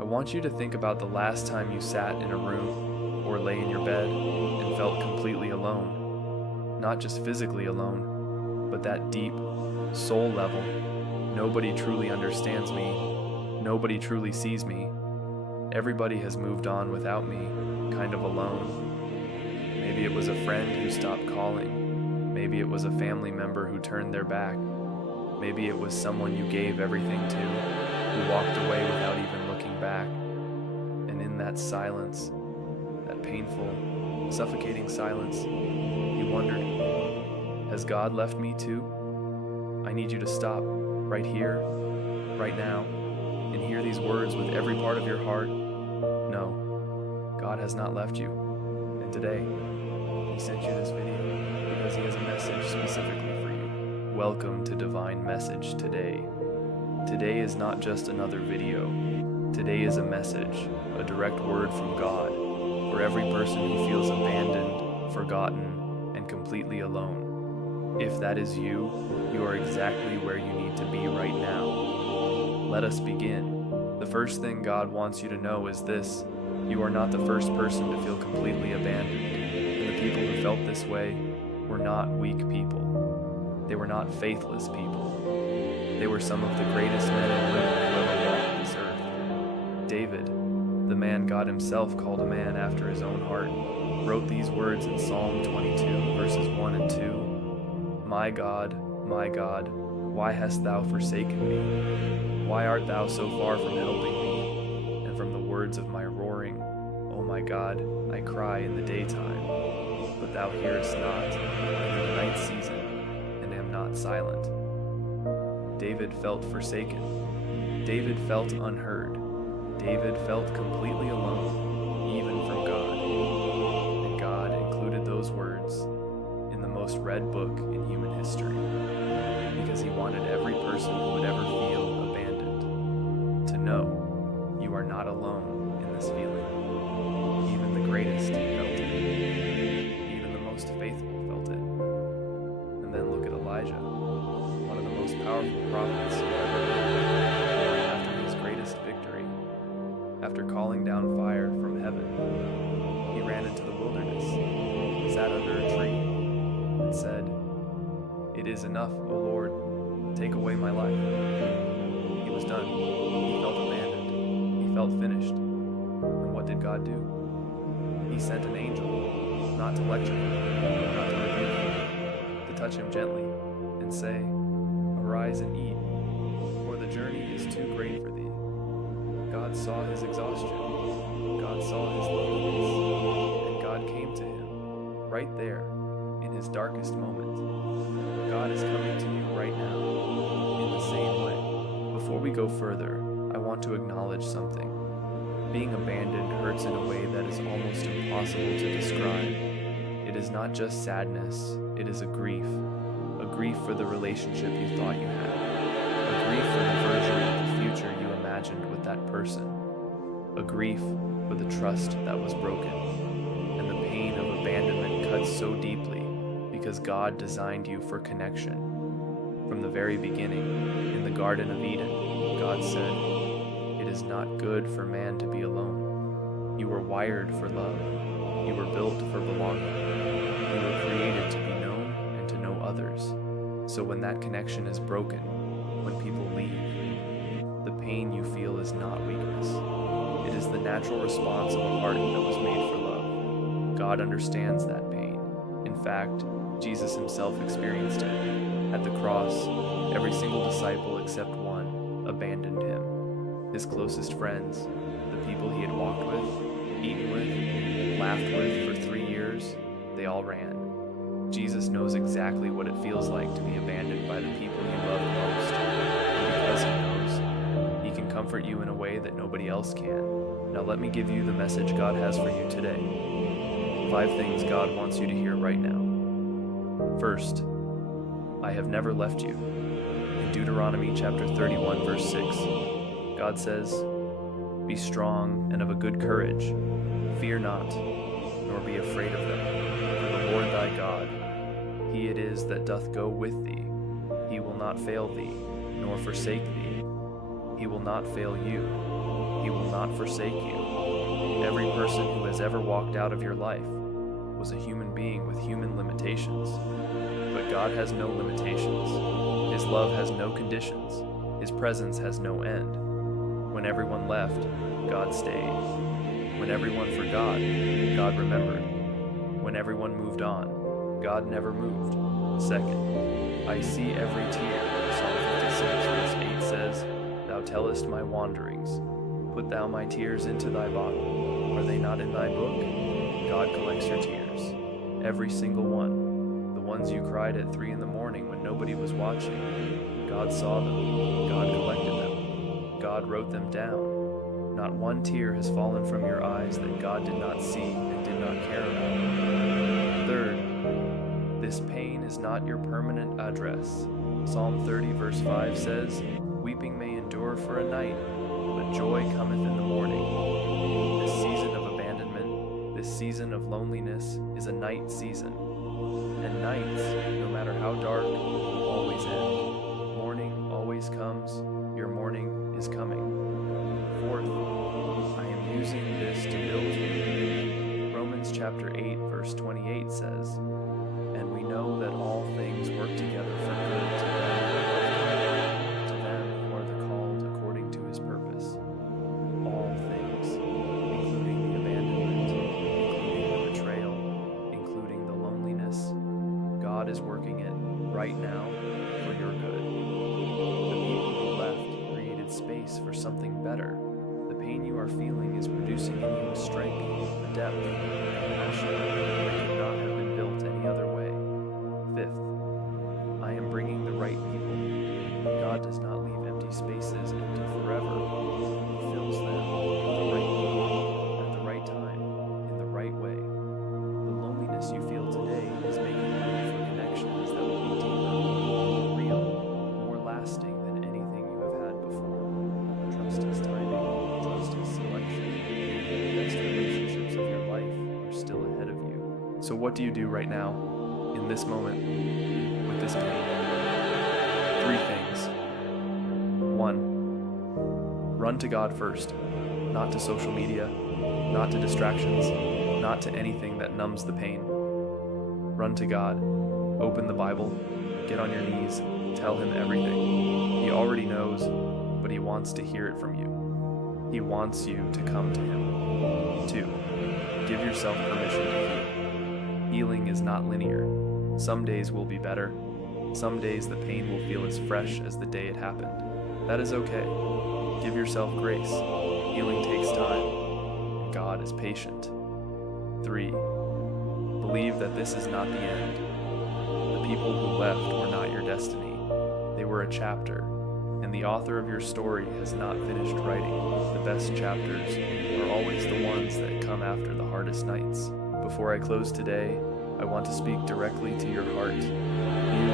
I want you to think about the last time you sat in a room or lay in your bed and felt completely alone. Not just physically alone, but that deep, soul level. Nobody truly understands me. Nobody truly sees me. Everybody has moved on without me, kind of alone. Maybe it was a friend who stopped calling. Maybe it was a family member who turned their back. Maybe it was someone you gave everything to, who walked away without even looking back. And in that silence, that painful, suffocating silence, you wondered, has God left me too? I need you to stop, right here, right now, and hear these words with every part of your heart. No, God has not left you. And today, He sent you this video because He has a message specifically for you. Welcome to Divine Message Today. Today is not just another video. Today is a message, a direct word from God for every person who feels abandoned, forgotten, and completely alone. If that is you, you are exactly where you need to be right now. Let us begin. The first thing God wants you to know is this: you are not the first person to feel completely abandoned. And the people who felt this way were not weak people. They were not faithless people. They were some of the greatest men and women who ever walked this earth. David, the man God Himself called a man after His own heart, wrote these words in Psalm 22, verses 1 and 2. My God, why hast thou forsaken me? Why art thou so far from helping me? And from the words of my roaring, O my God, I cry in the daytime, but thou hearest not, and in the night season, and am not silent. David felt forsaken. David felt unheard. David felt completely alone, even from God. And God included those words in the most read book in human history, because He wanted every person who would ever feel abandoned to know you are not alone in this feeling. Even the greatest felt it. Even the most faithful felt it. And then look at Elijah, one of the most powerful prophets who ever lived. After his greatest victory, after calling down fire from heaven, he ran into the wilderness, sat under a tree, and said, "It is enough, O Lord, take away my life." He was done. He felt abandoned. He felt finished. And what did God do? He sent an angel, not to lecture him, not to rebuke him, to touch him gently and say, "Arise and eat, for the journey is too great for thee." God saw his exhaustion. God saw his loneliness. And God came to him, right there, in his darkest moment. God is coming to you right now, in the same way. Before we go further, I want to acknowledge something. Being abandoned hurts in a way that is almost impossible to describe. It is not just sadness, it is a grief for the relationship you thought you had, a grief for the version of the future you imagined with that person, a grief for the trust that was broken. And the pain of abandonment cuts so deeply because God designed you for connection. From the very beginning, in the Garden of Eden, God said, "It is not good for man to be alone." You were wired for love. You were built for belonging. You were created to be known and to know others. So when that connection is broken, when people leave, the pain you feel is not weakness. It is the natural response of a heart that was made for love. God understands that pain. In fact, Jesus Himself experienced it. At the cross, every single disciple except one abandoned Him. His closest friends, the people He had walked with, eaten with, laughed with for 3 years, they all ran. Jesus knows exactly what it feels like to be abandoned by the people you love most. And because He knows, He can comfort you in a way that nobody else can. Now let me give you the message God has for you today. 5 things God wants you to hear right now. First, I have never left you. In Deuteronomy chapter 31, verse 6, God says, "Be strong and of a good courage. Fear not, nor be afraid of them. For the Lord thy God, He it is that doth go with thee. He will not fail thee, nor forsake thee. He will not fail you. He will not forsake you. Every person who has ever walked out of your life was a human being with human limitations. But God has no limitations. His love has no conditions. His presence has no end. When everyone left, God stayed. When everyone forgot, God remembered. When everyone moved on, God never moved. Second, I see every tear. Psalm 56 verse 8 says, Thou tellest my wanderings. Put thou my tears into thy bottle. Are they not in thy book? God collects your tears. Every single one. The ones you cried at 3 in the morning when nobody was watching. God saw them. God collected them. God wrote them down. Not one tear has fallen from your eyes that God did not see and did not care about. Third, this pain is not your permanent address. Psalm 30 verse 5 says, Weeping may endure for a night, but joy cometh in the morning. This season of abandonment, this season of loneliness is a night season. And nights, no matter how dark, always end. Morning always comes. Your morning is coming. Fourth, I am using this to build you. Romans chapter 8 verse 28 says, And we know that all things work together for good to them who are the called according to his purpose. All things, including the abandonment, including the betrayal, including the loneliness, God is working it right now for your good. The people who left created space for something better. The pain you are feeling is producing in you a strength, a depth, a passion that could not have been built any other way. Fifth, I am bringing the right people. God does not leave empty spaces empty forever. He fills them with the right people, at the right time, in the right way. The loneliness you feel today is making room for connections that will be deeper, more real, more lasting than anything you have had before. Trust His timing, trust His selection. The best relationships of your life are still ahead of you. So what do you do right now, in this moment, with this pain? 3 things. 1. Run to God first, not to social media, not to distractions, not to anything that numbs the pain. Run to God. Open the Bible, get on your knees, tell Him everything. He already knows, but He wants to hear it from you. He wants you to come to Him. 2. Give yourself permission to heal. Healing is not linear. Some days will be better. Some days the pain will feel as fresh as the day it happened. That is okay. Give yourself grace. Healing takes time, and God is patient. 3. Believe that this is not the end. The people who left were not your destiny. They were a chapter, and the author of your story has not finished writing. The best chapters are always the ones that come after the hardest nights. Before I close today, I want to speak directly to your heart. You,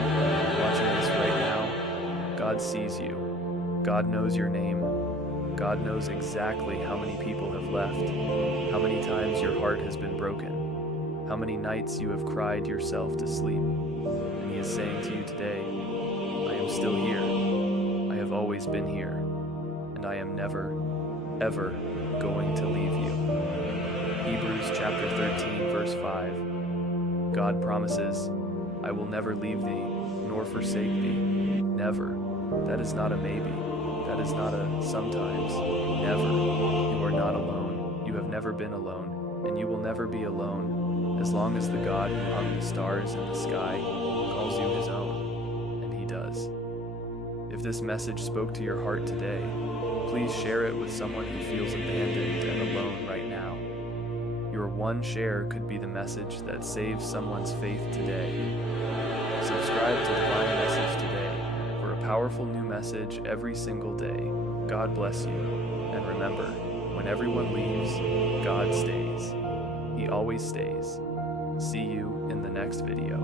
watching this right now, God sees you. God knows your name. God knows exactly how many people have left, how many times your heart has been broken, how many nights you have cried yourself to sleep. And He is saying to you today, I am still here. I have always been here, and I am never, ever going to leave you. Hebrews chapter 13, verse 5. God promises, I will never leave thee, nor forsake thee. Never. That is not a maybe. That is not a sometimes. Never. You are not alone. You have never been alone, and you will never be alone, as long as the God who hung the stars in the sky calls you His own, and He does. If this message spoke to your heart today, please share it with someone who feels abandoned and alone right now. Your one share could be the message that saves someone's faith today. Subscribe to Divine Message today for a powerful new message every single day. God bless you. And remember, when everyone leaves, God stays. He always stays. See you in the next video.